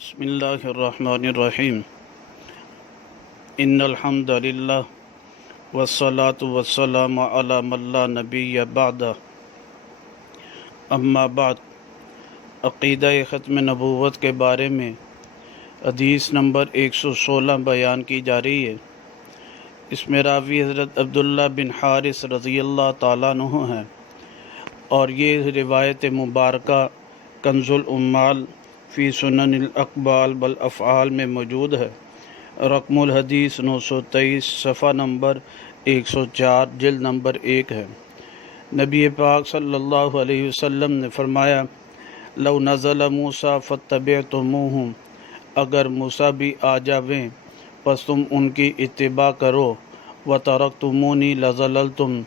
بسم اللہ الرحمن الرحیم ان الحمد للہ والصلاة والسلام علی من لا نبی بعد اما بعد عقیدہ ختم نبوت کے بارے میں حدیث نمبر 116 بیان کی جا رہی ہے۔ اس میں راوی حضرت عبداللہ بن حارث رضی اللہ تعالیٰ عنہ ہیں، اور یہ روایت مبارکہ کنز العمال فی سنن الاقوال والافعال میں موجود ہے۔ رقم الحدیث 923، صفحہ نمبر 104، جلد نمبر 1 ہے۔ نبی پاک صلی اللہ علیہ وسلم نے فرمایا، لو نزل موسیٰ فاتبعتموہم، اگر موسیٰ بھی آ جاویں پس تم ان کی اتباع کرو، وترکتمونی لضللتم،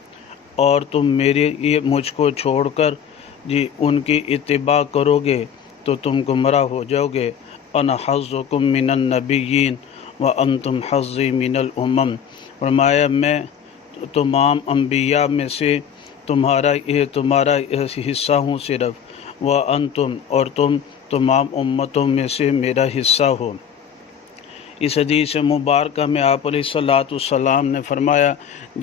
اور تم مجھ کو چھوڑ کر ان کی اتباع کرو گے تو تم گمراہ ہو جاؤ گے۔ انا حظکم من النبیین وانتم حظی من الامم، فرمایا میں تمام انبیاء میں سے تمہارا حصہ ہوں صرف، وانتم، اور تم تمام امتوں میں سے میرا حصہ ہو۔ اس حدیث مبارکہ میں آپ علیہ الصلوۃ والسلام نے فرمایا،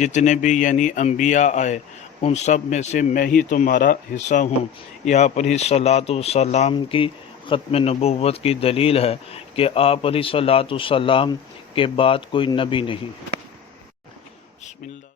جتنے بھی انبیاء آئے ان سب میں سے میں ہی تمہارا حصہ ہوں۔ یہ آپ علیہ الصلوۃ والسلام کی ختم نبوت کی دلیل ہے کہ آپ علیہ الصلوۃ والسلام کے بعد کوئی نبی نہیں۔ بسم اللہ۔